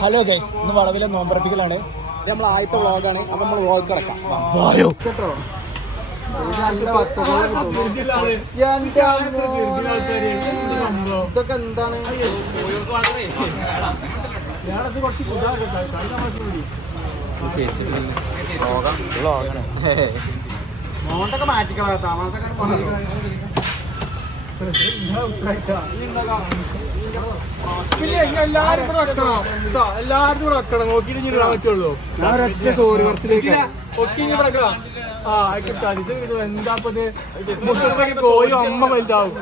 Hello guys ഇന്ന് വളവിലെ നോമ്പറപ്പിക്കലാണ്. ഇത് നമ്മൾ ആദ്യത്തെ വ്ളോഗാണ്. അപ്പൊ നമ്മൾ വ്ളോഗ് കിടക്കാം. വായോ. കേട്ടോ? ഇതൊക്കെ എന്താണ്? മോണ്ടൊക്കെ മാറ്റിക്കളാ. താമസൊക്കെ പിന്നെ എല്ലാരും കൂടെ വെക്കണം. കേട്ടോ എല്ലാരും കൂടെ വെക്കണം. നോക്കിയിട്ട് ഇനി ഇടാൻ പറ്റുള്ളൂ. ഞാൻ ഒരൊറ്റ സോറി കുറച്ചിലേക്ക് ഒക്കെ ഇനി വെക്കണം. ആ കിട്ടാ ഇത് ഇത് എന്താ ഇപ്പൊ ഇത്? മുത്തുട്ടേക്ക് കോഴി അമ്മ വലുതാവും.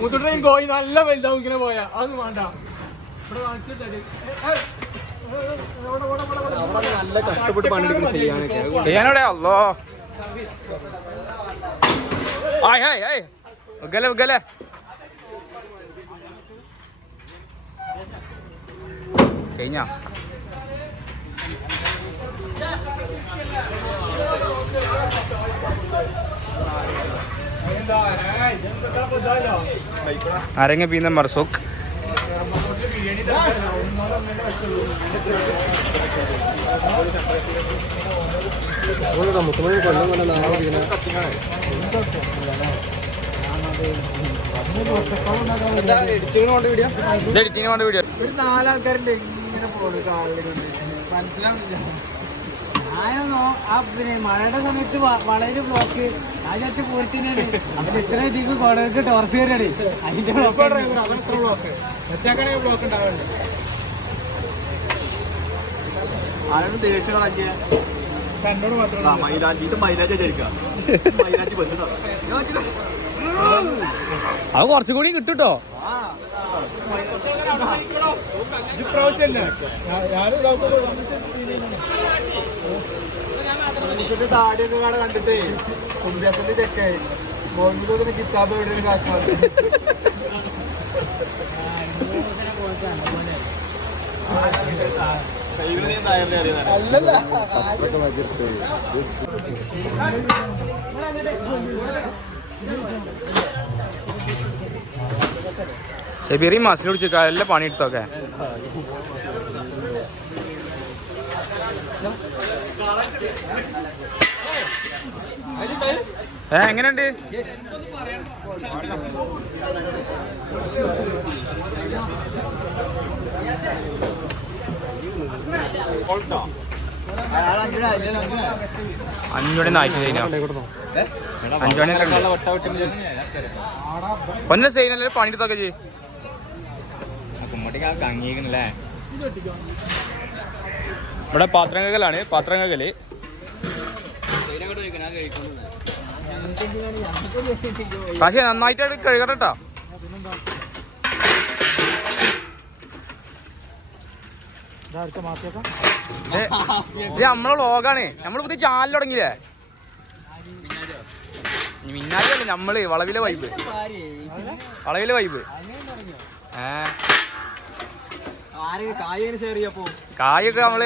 മുത്തുട്ടേക്ക് കോഴി നല്ല വലുതാവും ഇങ്ങനെ പോയാ. അത് വേണ്ട. ഇവിടെ കാണിച്ചിട്ട്. നല്ല കഷ്ടപ്പെട്ട് പണിയെടുക്കുന്ന ചെയ്യാനൊക്കെ ചെയ്യാനോടെ അല്ലോ ആയ് ഹായ് ഹായ്. ഉഗലെ ഉഗലെ കഴിഞ്ഞ എന്താ, ഏയ്, ഇതെന്താ ഇപ്പൊ ഇതാലോ? അരങ്ങ പീന്ന മർസുഖ് ഇത് എഡിറ്റിന് വേണ്ട വീഡിയോ ഒരു നാലാൾക്കാരുണ്ട്. ഇങ്ങനെ പോകുന്നു കാലിൽ മനസ്സിലാവുന്നില്ല. ഞാനൊന്നോ ആ പിന്നെ മഴയുടെ സമയത്ത് വളരെ ബ്ലോക്ക് ആ ചാറ്റ് പോയിട്ടാണ് അപ്പൊ ഇത്ര അധികം കൊടക്ക് ടോർച്ച് കയറി അതിന്റെ ബ്ലോക്ക് ബ്ലോക്ക് ഉണ്ടാവുന്നുണ്ട് ആരോടും ദേഷ്യം കളഞ്ഞ എന്നോട് മാത്രം മൈലാഞ്ചി ഇത് മൈലാഞ്ചി ധരിക്കാം മൈലാഞ്ചി ബന്ധു അത് കുറച്ചും കൂടി കിട്ടുട്ടോ. താടിയൊക്കെ കാണാൻ കണ്ടിട്ടേ കുംഭ്യാസന്റെ ചെക്കായി മോഹിതൊക്കെ കിതാബ് എവിടെ ഒരു കാക്കാണ് അല്ലല്ല ഷെബീറി മസിൽ പിടിച്ച് എല്ലാ പണി എടുത്തൊക്കെ ഏ എങ്ങനെയുണ്ട്? അഞ്ചുമണി അഞ്ചുമണി പൊന്നെ സൈനല്ലേ പണി എടുത്തൊക്കെ ചെയ്യും ഇവിടെ പാത്രം കകലാണ് പാത്രം കകൽ പക്ഷേ നന്നായിട്ട് കഴുകട്ടോ ഇത് നമ്മളെ ലോകാണ് നമ്മൾ പുതിയ ചാനൽ തുടങ്ങിയില്ലേ? മിന്നാലല്ല നമ്മൾ വളവിലെ വൈബ് വളവിലെ വൈബ് കായൊക്കെ നമ്മൾ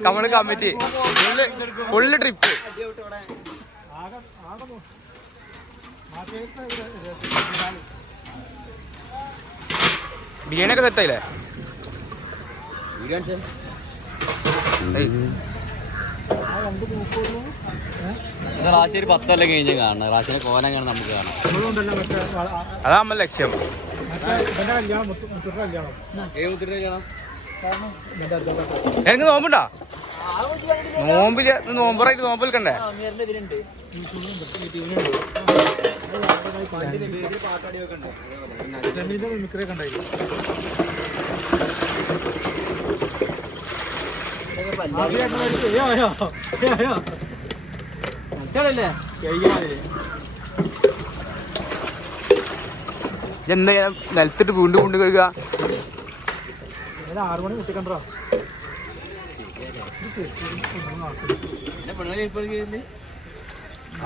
നമ്മൾ committee full full trip biryani ഒക്കെ സെറ്റായില്ലേ ഏയ്, റാശി പത്തല്ല കഴിഞ്ഞ് കാണണം. റാശിനെ കോലം കാണാൻ നമുക്ക് കാണാം. അതാ നമ്മൾ ലക്ഷ്യം. എനിക്ക് നോമ്പുണ്ടാ? നോമ്പിൽ നോമ്പറായിട്ട് നോമ്പ് ഒക്കെ ഉണ്ടായി മറ്റേ കഴിയാതെ എന്താ നിലത്തിട്ട് വീണ്ടും വീണ്ടും കഴുകുക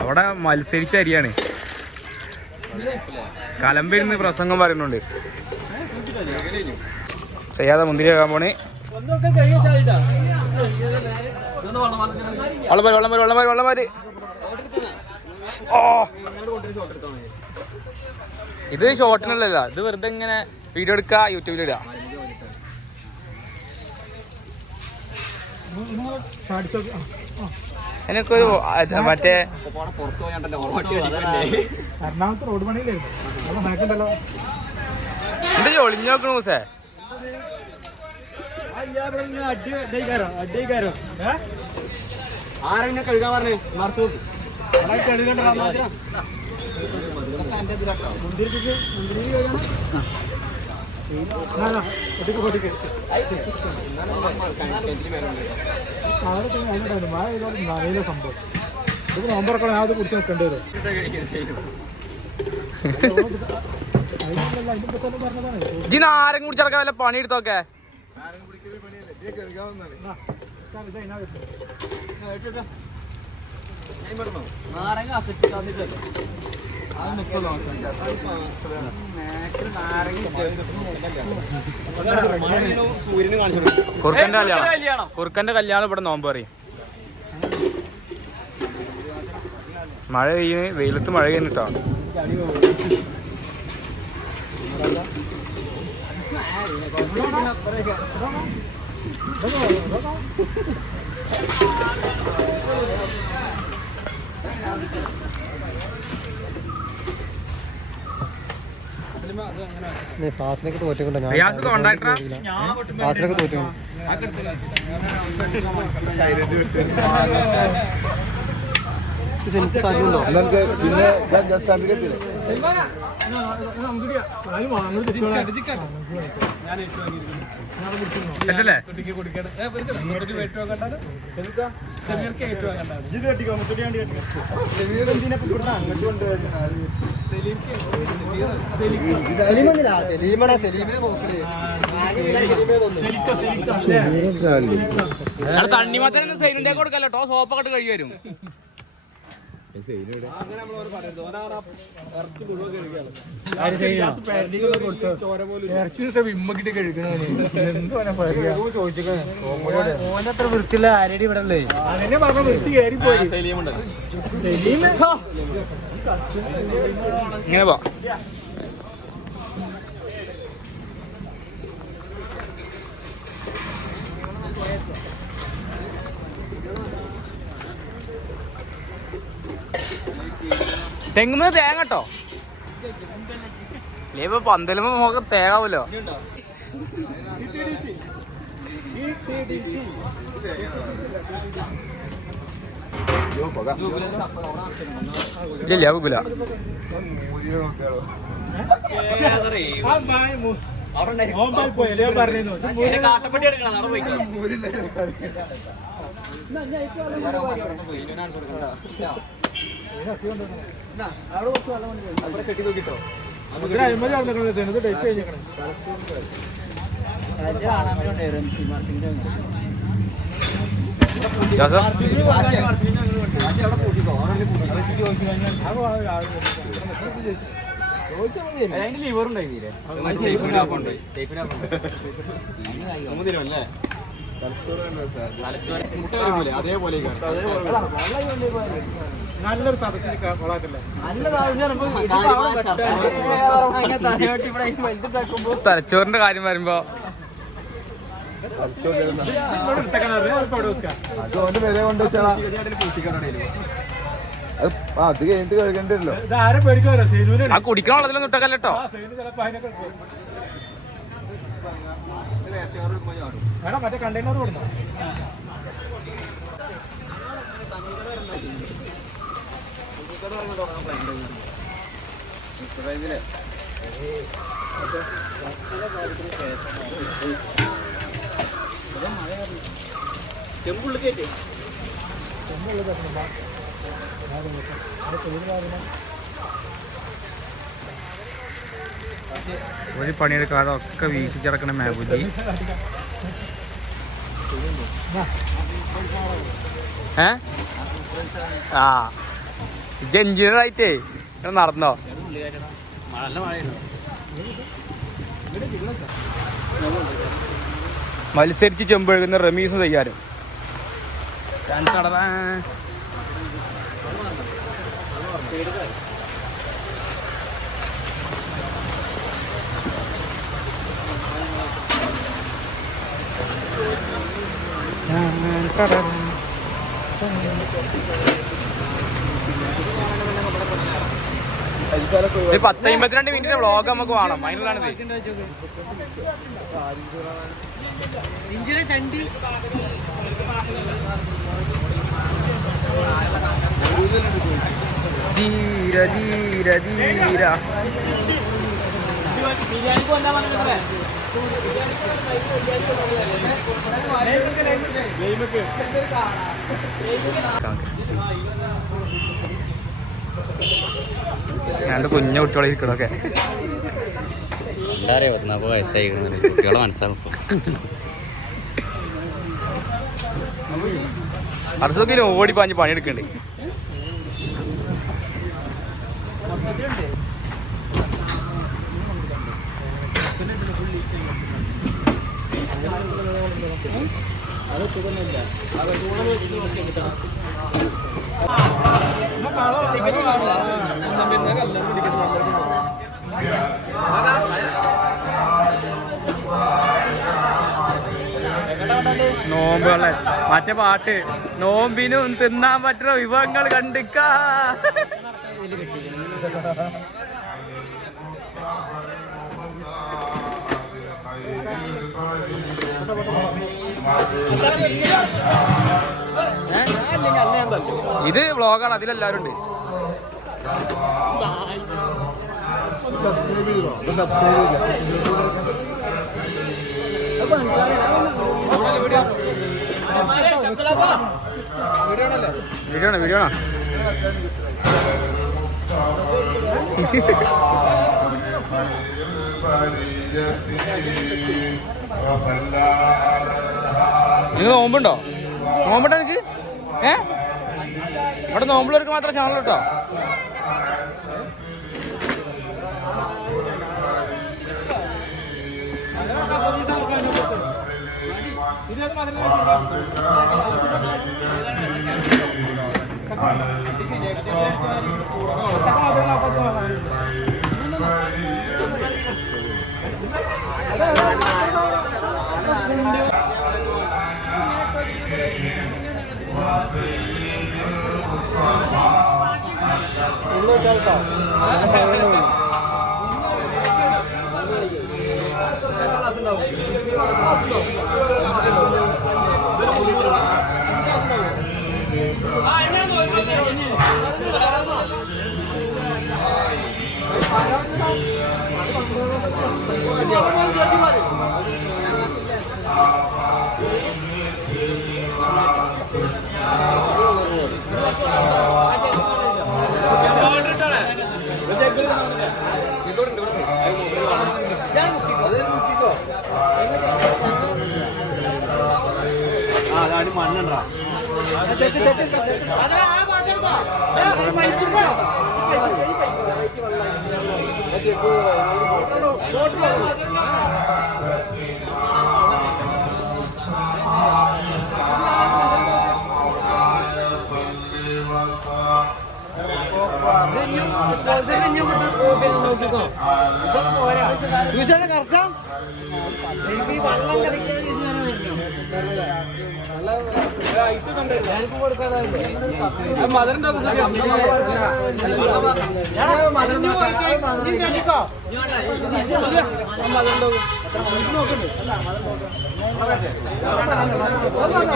അവിടെ മത്സരിച്ച അരിയാണ്. കലമ്പിരുന്ന് പ്രസംഗം പറയുന്നുണ്ട്. ചെയ്യാതെ മുന്തിരി ആകാൻ പോണേ. വള്ളമാര് വള്ളമാര് വള്ളമാര് വെള്ളം വരും വെള്ളം വരും വെള്ളം വരും. ഓ. ഇത് ഷോർട്ടിനല്ലല്ല. ഇത് വെറുതെ ഇങ്ങനെ വീഡിയോ എടുക്കുക യൂട്യൂബിൽ ഇടുക ചാടിച്ചോ എനിക്കൊരു മറ്റേ എറണാകുളത്ത് റോഡ് പണിയില്ലേ? ഒളിഞ്ഞു നോക്കണു മൂസേ. ആരെന്നെ കഴുകാൻ പറഞ്ഞു? പൊട്ടിക്ക് പൊട്ടിക്ക് മഴ സംഭവം. ഇത് നവംബറൊക്കെ ഞാൻ അത് കുടിച്ച് നിൽക്കേണ്ടി വരും. അതിനല്ല അതിന്റെ തന്നെ പറഞ്ഞതാണ് ഇജി നാരം കുടിച്ചടക്കാൻ വല്ല പണി എടുത്തോക്കെ നാരങ്ങ തന്നിട്ടല്ലോ? കുറുക്കന്റെ കല്യാണം. കുറുക്കന്റെ കല്യാണം. ഇവിടെ നോമ്പ് പറയും. മഴ പെയ്യുന്ന വെയിലത്ത് മഴ പെയ്യുന്നിട്ടോ. ഫാസിലൊക്കെ തോറ്റുകൊണ്ട് ഞാൻ കോണ്ടാക്ടറാ ഫാസിലൊക്കെ തോറ്റുകൊണ്ട് നമുക്ക് പിന്നെ കൊണ്ടുവരുന്നത് ഞങ്ങൾ തണ്ണിമത്തനൊന്നും സൈനിന്റെ കൊടുക്കല്ലോ സോപ്പ് സോപ്പൊക്കെ കഴി വരും ഇറച്ചിട്ട് വിമ്മക്കിട്ട് കഴിക്കണേ എന്തോ പറയാ ഓനത്ര വൃത്തിയുള്ള ആരടി ഇവിടെ ഉള്ളത്? അതന്നെ പറഞ്ഞ വൃത്തി കയറി പോയി ഇങ്ങനെ പോ. തെങ്ങുന്നത് തേങ്ങ കേട്ടോ ഇപ്പൊ പന്തലുമ്പോ നമുക്ക് തേങ്ങാവൂലോ ഇല്ല കാട്ടപ്പെട്ടി എടുക്കണം അവിടെ പോയി അഴിമതി നടന്നിട്ടുള്ള സെനത് സേഫിനാപ്പുണ്ട് കഴിഞ്ഞേക്കണേ ജോസഫ് അതേപോലെ നല്ലൊരു സദസ്സിൽ കൊളാക്കല്ലേ? തലച്ചോറിന്റെ കാര്യം വരുമ്പോ അതുകൊണ്ട് കൊണ്ടുവച്ചാ അത് കഴിഞ്ഞിട്ട് കഴിക്കണ്ടല്ലോ കുടിക്കണ വെള്ളത്തിലൊന്നും ഇട്ടക്കല്ലോ കേട്ടോ മറ്റേ കണ്ടെയ്നർ അതിനൊക്കെ എടാ മറ്റേ കണ്ടെയ്നർ കൊടുന്നോ ഒരു പണിയെടുക്കാതെ ഒക്കെ വീശിച്ചിറക്കണ മേബുജി ഏ? ആ. ഇത് എഞ്ചിനീയർ ആയിട്ടേ. നടന്നോ? മത്സരിച്ച് ചെമ്പഴുകുന്ന റമീസ് തയ്യാറും. ഒരു പത്ത് അമ്പത്തിരണ്ട് മിനിറ്റിന്റെ വ്ളോഗ് നമുക്ക് വേണം. ചണ്ടി. ധീര ധീര ധീര. ഞാണ്ട് കുഞ്ഞു കുട്ടികളെ ഇരിക്കണൊക്കെ എന്താ പറയാ പത്തിനാപ്പത് വയസ്സായി കുട്ടികളെ മനസ്സിലാവും അർസൊക്കെ ഓടി പാഞ്ഞ് പണിയെടുക്കണ്ടേ. നോമ്പുകളെ മറ്റേ പാട്ട്. നോമ്പിനും തിന്നാൻ പറ്റുന്ന വിഭവങ്ങൾ കണ്ടിക്ക. ഇത് വ്ളോഗാണ് അതിലെല്ലാരും ഉണ്ട്. വീഡിയോ ആണ് വീഡിയോ ആണ്. നിങ്ങൾ നോമ്പുണ്ടോ? നോമ്പുണ്ടോ എനിക്ക് ഏ? ഇവിടെ നോമ്പുള്ളവർക്ക് മാത്രം ചാനൽ കേട്ടോ? उन्नो चलता उन्नो ട്യൂഷനെ കറക്കാം വെള്ളം കളിക്കാൻ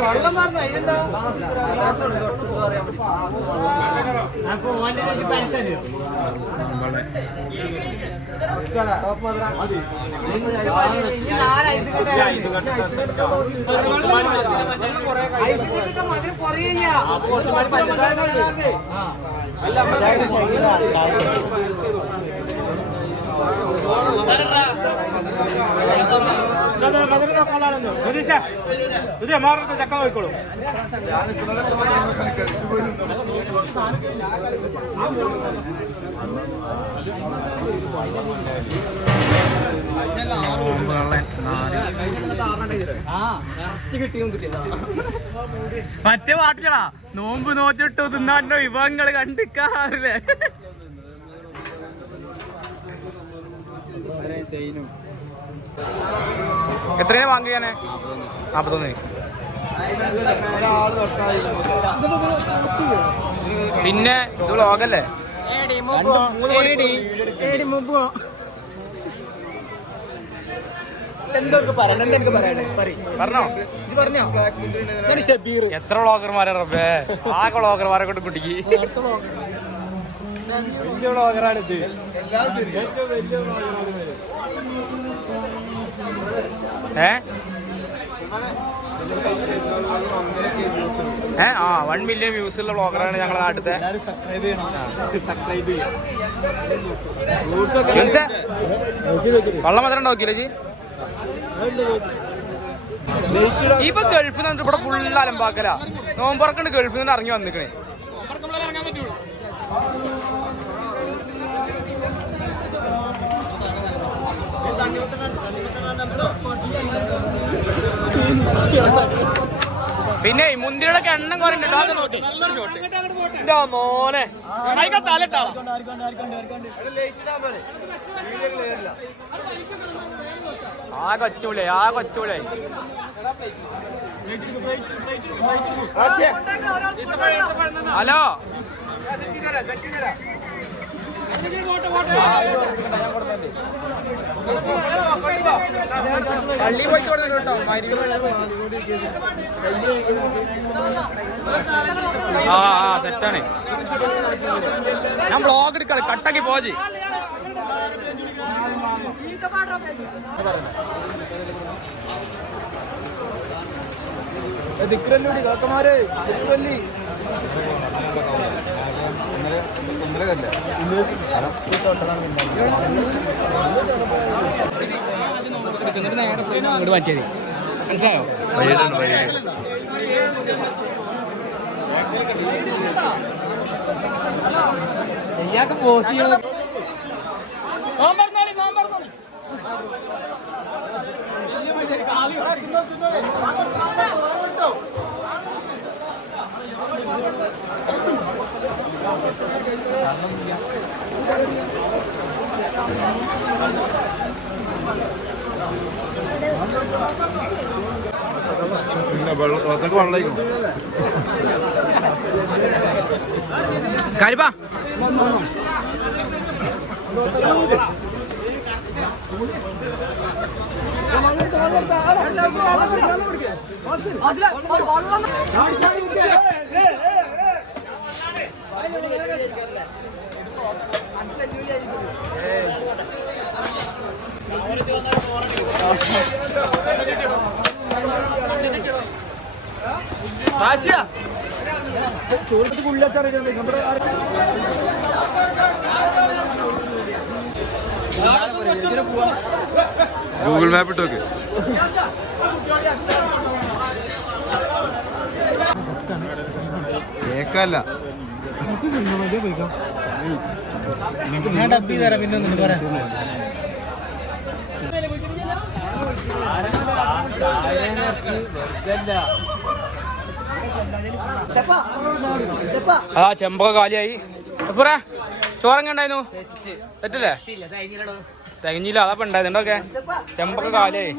വെള്ളം മാറുന്ന എന്താ അപ്പൊ ഓന്റെ പഴുത്തല്ലോ ചക്ക പോയിക്കോളൂ മറ്റേ പാട്ടിലാ നോമ്പ് നോറ്റിട്ടു തിന്നാണ്ടോ വിഭവങ്ങൾ കണ്ടിക്കാറില്ലേ? എത്രയാണ് വാങ്ങിയാന് നാപ്പത്തൊന്ന്. പിന്നെ ഇത് വ്ളോഗല്ലേ എത്ര വ്ളോഗർമാരെ റബ്ബേ? ആ വ്ളോഗർമാരെ കൊണ്ട് കുട്ടിക്ക്. വലിയ ഇത്. എല്ലാം ശരി ഏ? ആ വൺ മില്യൺ വ്യൂസ് ഉള്ള ബ്ലോഗറാണ് ചെയ്യാം. ജിൻസേ, വെള്ളം മാത്രം ഉണ്ടാക്കിയില്ലേ ജി? ഇപ്പൊ ഗൾഫിൽ നിന്ന് ഇവിടെ ഫുള്ള് അലമ്പാക്കല. നോമ്പറക്കണ്ട് ഗൾഫിൽ നിന്ന് ഇറങ്ങി വന്നിക്കണേ. പിന്നെ മുന്തിരിയുടെ എണ്ണം നോക്കി. മോനെ. തലട്ടാ ആ കൊച്ചൂലേ ആ കൊച്ചൂലേ ഹലോ. പള്ളി പോയി കൊടുത്തിട്ടോ ആ ആ സെറ്റാണ് ഞാൻ ബ്ലോഗ് എടുക്കാം കട്ടാക്കി പോജി ദിക്രല്ലൂടി കാക്കമാരെ ദിക്രല്ലി അങ്ങോട്ട് മാറ്റിയത് മനസ്സിലായോ ഇയാൾക്ക് പോസ്റ്റ് ചെയ്യണം പിന്നെ വെള്ളം അതൊക്കെ വെള്ളമായിരിക്കും. ചോറിട്ട് നമ്മുടെ ഗൂഗിൾ മാപ്പ് ഇട്ടോക്ക് കേക്കല്ല ഞാൻ ഡബ് ചെയ്ത് തരാം പിന്നെ ഒന്നും പറയാം ആ ചെമ്പൊക്കെ കാലിയായി. എഫുറേ ചോറങ്ങ ഉണ്ടായിരുന്നു തെറ്റല്ലേ? തികഞ്ഞില്ല അതപ്പോ ഉണ്ടായത്. ഓക്കെ ചെമ്പൊക്കെ കാലിയായി.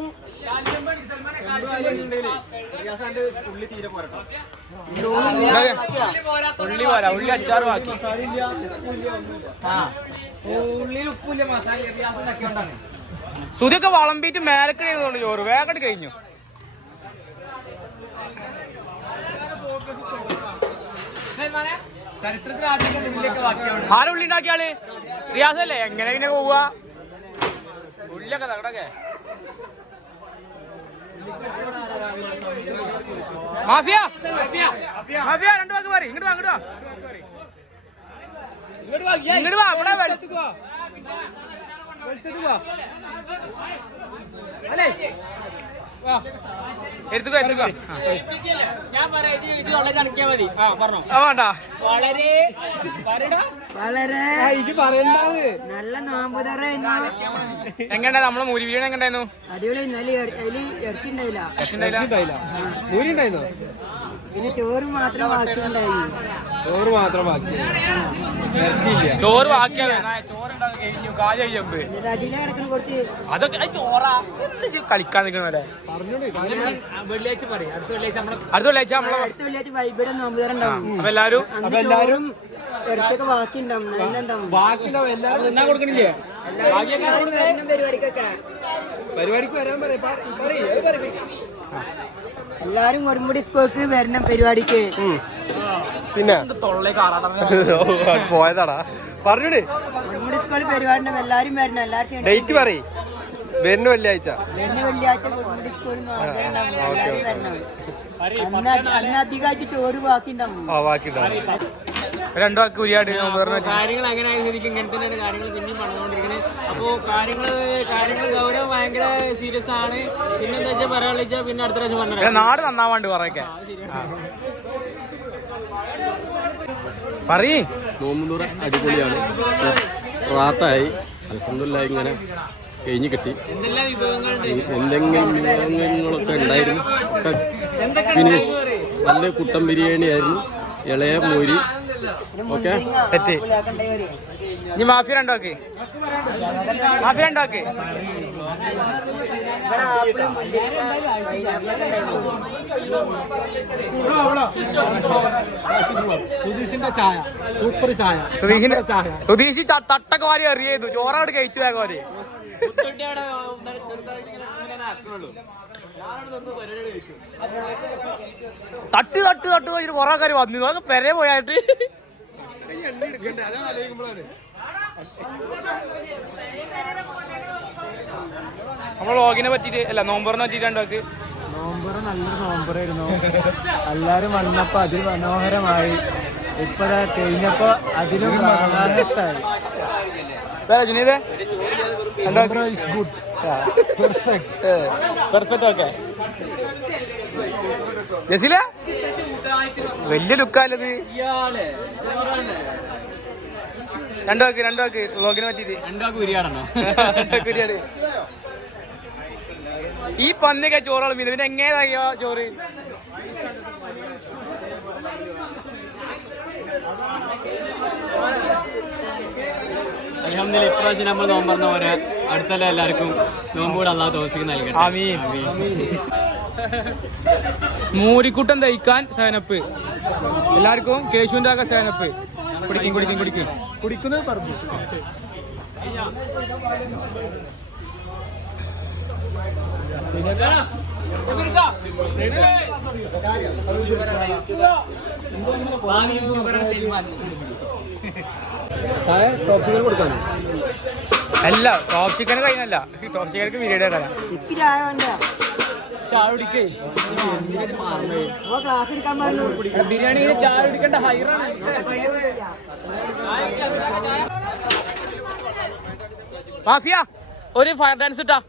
ഉള്ളി പോരാ ഉള്ളി അച്ചാറ് ബാക്കി. സുതിയൊക്കെ വളമ്പിയിട്ട് മേലക്കടി ചോറ്. വേഗം കഴിഞ്ഞു. ചരിത്രത്തിൽ ആദ്യം ഉള്ളിലൊക്കെ ബാക്കിയാണ്. ആരാ ഉള്ളി ഉണ്ടാക്കിയ ആൾ? റിയാസല്ലേ? എങ്ങനെ ഇങ്ങനെ പോവുക? ഉള്ളിയൊക്കെ തകടൊക്കെ മാഫിയ? മാഫിയ രണ്ടു വാക്ക് മാറി. ഇങ്ങോട്ട് വാ ഇങ്ങോട്ട് വാ. ഇങ്ങോട്ട് വാ ഇവിടെ വൽ- അല്ലേ? എടുത്തുക്കോ എടുത്തുക്കോ. ഞാൻ പറയാ മതി. ആ പറഞ്ഞോ. ആ വേണ്ട. വളരെ പറയടാ വളരെ ഇത് പറയണ്ടാന്ന് നല്ല നോമ്പുതറായിരുന്നു എങ്ങനെ നമ്മളെ മുരി വീണ എങ്ങനെയായിരുന്നു അടിപൊളി ഇന്നലെ അതിൽ ഉണ്ടായില്ല ഉണ്ടായില്ല പിന്നെ ചോറ് മാത്രം ബാക്കിയുണ്ടായി. ചോറ് മാത്രം ബാക്കി. ചോറ് ബാക്കിയാണ് അതൊക്കെ ചോറാ. കളിക്കാൻ നിൽക്കണല്ലേ വെള്ളിയാഴ്ച പറയും. അടുത്ത വെള്ളിയാഴ്ച അടുത്ത വെള്ളിയാഴ്ച അടുത്ത വെള്ളിയാഴ്ച വൈബിടെ നോമ്പുതറ ഉണ്ടാവും. അപ്പൊ എല്ലാരും ബാക്കി ഉണ്ടാവും. എല്ലാവരും കൊടുക്കണില്ലേ? പരിപാടിക്കൊക്കെ. പരിപാടിക്ക് വരാൻ പറയും. എല്ലാരും കൊടുമുടി സ്കോക്ക് വരണം പരിപാടിക്ക്. പിന്നെ? പോയതാടാ. പറഞ്ഞൂടെ? എല്ലാരും വരണം. ഡേറ്റ് പറയ്. വരുന്ന വെള്ളിയാഴ്ച. രണ്ടു വാക്ക് ഉരിയാട് കാര്യങ്ങൾ അങ്ങനെ ആയിരിക്കും ഇങ്ങനെ തന്നെയാണ് കാര്യങ്ങൾ പിന്നെയും പറഞ്ഞുകൊണ്ടിരിക്കുന്നത് അപ്പോൾ കാര്യങ്ങൾ കാര്യങ്ങൾ ഗൗരവം ഭയങ്കര സീരിയസ് ആണ്. പിന്നെ എന്താ വെച്ചാൽ പറയാനുള്ള വെച്ചാൽ പിന്നെ അടുത്ത പ്രാവശ്യം പറഞ്ഞു നാട് നന്നാവാണ്ട് പറയൊക്കെ. പറയ്. നോമ്പുന്നൂറ് അടിപൊളിയാണ്. റാത്തായി. അൽഹംദുലില്ലാ ഇങ്ങനെ കഴിഞ്ഞ് കിട്ടി. എന്തെങ്കിലും വിഭവങ്ങളൊക്കെ ഉണ്ടായിരുന്നു. ഫിനിഷ് നല്ല കുട്ടൻ ബിരിയാണി ആയിരുന്നു ഇളയ പൂരി ഓക്കെ. തെറ്റ്. ഇനി മാഫി രണ്ടാക്ക്. മാഫി രണ്ടാക്ക്. സുധീഷിന്റെ ചായ ചായ സുധീഷിന് സുധീഷ് ച- തട്ടൊക്കെ വാരി എറിയായിരുന്നു ചോറങ്ങോട്ട് കഴിച്ചു വേഗം തട്ട് തട്ട് തട്ട് പോയി കൊറേ ആൾക്കാർ വന്നു. അതൊക്കെ പെരെ പോയായിട്ട്. നമ്മൾ ലോഗിനെ പറ്റിട്ട് അല്ല നോമ്പറിനെ പറ്റിട്ട് നോമ്പറ് നല്ലൊരു നോമ്പറായിരുന്നു. എല്ലാരും വന്നപ്പോ അതിൽ മനോഹരമായി. ഇപ്പഴാ കഴിഞ്ഞപ്പോ അതിലും good perfect perfect okay Jaseela? വലിയ ലുക്കാലത് രണ്ടു വാക്ക് രണ്ടു വാക്ക് വ്ളോഗിനെ പറ്റിട്ട് രണ്ടാൾക്ക് ഉരിയാടണോ ബിരിയാണി. ഈ പന്നിയൊക്കെ ചോറോളം മീൻ. പിന്നെ എങ്ങനെയാ ചോറ്? അലഹമില്ല ഇപ്രാവശ്യം നമ്മൾ നോമ്പറന്ന പോലെ അടുത്തല്ല എല്ലാവർക്കും നോമ്പൂടെ അല്ലാ തോൽപ്പിക്ക് നൽകട്ടെ. ആമീൻ. മൂരിക്കുട്ടൻ തയ്ക്കാൻ സേനപ്പ് എല്ലാവർക്കും കേശുവിന്റെ ആകെ സേനപ്പ് കുടിക്കും കുടിക്കും കുടിക്കും. കുടിക്കുന്നത് പറഞ്ഞു. ചായ സിംഗർ കൊടുക്കാനോ. അല്ല ടോപ്പ് ചിക്കൻ കഴിഞ്ഞല്ല ടോപ്പ് ചിക്കനക്ക് ബിരിയാണി ചായ കുടിക്കേ. ബിരിയാണി ചായ കുടിക്കേണ്ട ഹൈറാണ്. മാഫിയ ഒരു ഫയർ ഡാൻസ് ഇട്ടാ.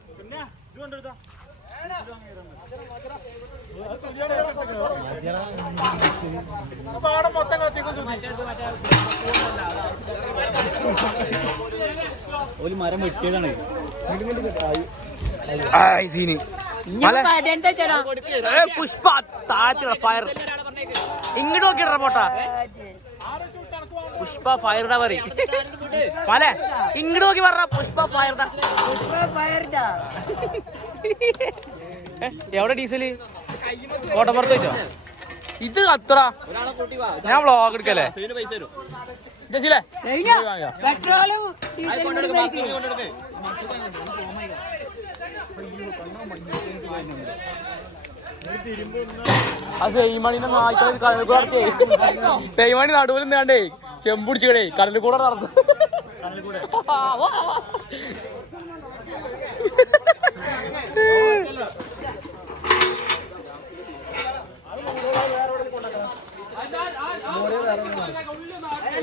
ഒരു മരം വെട്ടിയതാണ്. സീന്. പുഷ്പ ഫയർ ഇങ്ങോട്ട് നോക്കിയിട്ടാ പോട്ടാ. പുഷ്പ ഫയർ പറ പല ഇങ്ങോട്ട് നോക്കി പറ പുഷ്പ ഫയർ പയറിട്ടാ എവിടെ ഡീസൽ? കോട്ടപ്പുറത്ത് വെച്ചോ? ഇത് അത്ര ഞാൻ വ്ളോഗ് എടുക്കല്ലേ? പെട്രോളും. ആ സെയ്മണിന്റെ നായ്ക്കളെ കടലിൽ കൂടെ നടത്തിയേ സെയ്മണി നടുവിൽ നിന്നാണ്ടേ ചെമ്പുടിച്ചേ കടലിൽ കൂടെ നടന്നു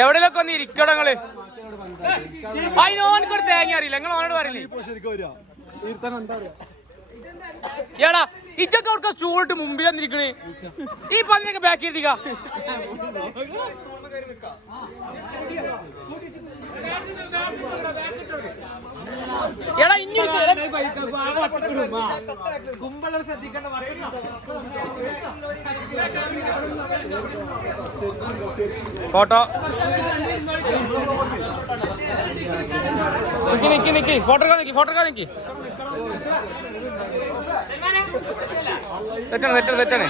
എവിടെയൊക്കെ ഒന്ന് ഇരിക്കടോ നിങ്ങൾ? അതിനോനക്ക് ഒരു തേങ്ങ അറിയില്ല. നിങ്ങൾ ഓനോട് പറയില്ലേ? ഇജ്ജൊക്കെ അവർക്ക് സ്റ്റൂളിട്ട് മുമ്പിൽ വന്നിരിക്കണേ? ഈ പന്നിനൊക്കെ ബാക്കി ചെയ്തിക്ക എടാ ഇനി കുമ്പളം ശ്രദ്ധിക്കേണ്ട പറയുന്നു ഫോട്ടോ. നിക്കി നിക്കി നിക്കി. ഫോട്ടോ എടുക്കാൻ നിക്കി ഫോട്ടോ എടുക്കാൻ നിക്കി. തെറ്റാണ് തെറ്റാണ് തെറ്റാണ്.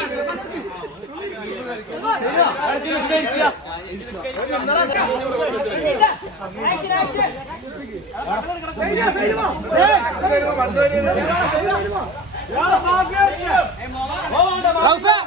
¡Vamos!